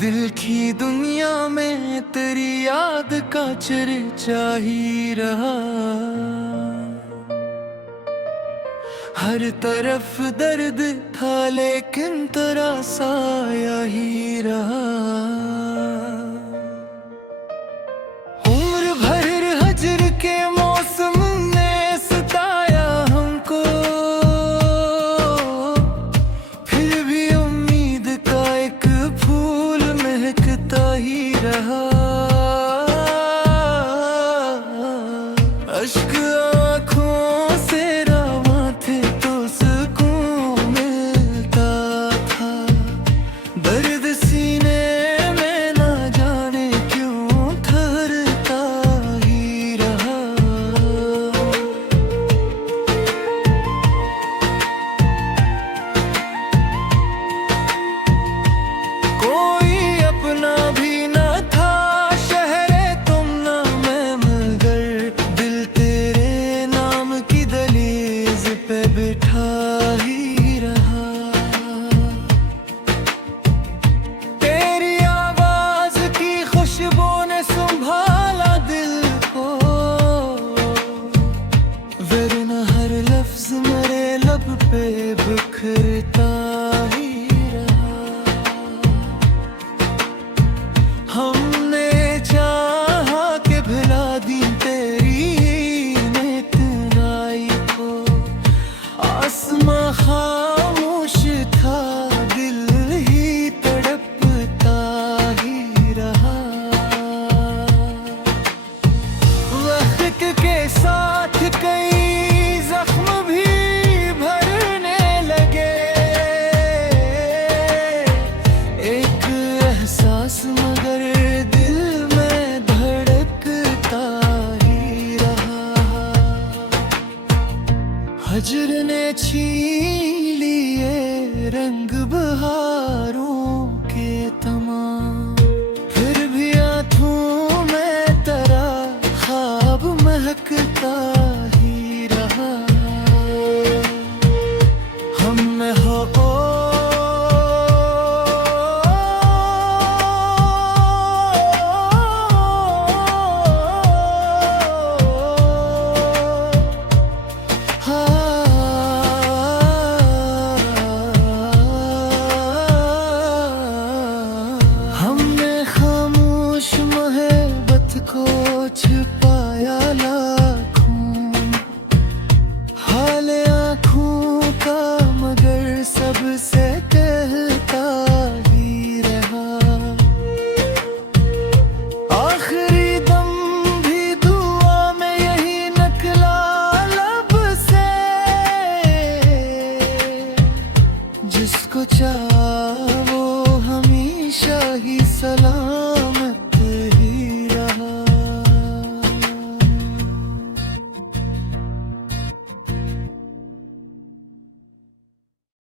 दिल की दुनिया में तेरी याद का चर्चा ही रहा। हर तरफ दर्द था लेकिन तेरा साया ही रहा। उम्र भर हजर के मौसम ने सताया हमको, फिर भी उम्मीद का एक फूल महकता ही रहा। अश्क आँखों से रवा थे तो सुकून मिलता था, दर्द सीने में ना जाने क्यों ठहरता ही रहा। कोई अपना भी ना था, शहरे तुम ना मैं मगर दिल तेरे नाम की दहलीज पे बिठा ही रहा। तेरी आवाज की खुशबू ने संभाला दिल को, वरना हर लफ्ज मेरे लब पे बिखरता ही रहा। हमने चाहा कि भुला दी तेरी नेतनाई को, आसमां खामोश था दिल ही तड़पता ही रहा। वक्त के साथ कई जख्म भी भरने लगे, एक एहसास मगर दिल में धड़कता ही रहा। हजर ने छीन लिए रंग बहारों के तमाम, फिर भी आँखों में तेरा ख्वाब महकता ही रहा। हम में हो हमने खामोश मोहब्बत को छुपाया लाखों, हाल आँखों का मगर सबसे कहता ही रहा। आखिरी दम भी दुआ में यही निकला लब से, जिसको चाहा वो हमेशा ही सलाम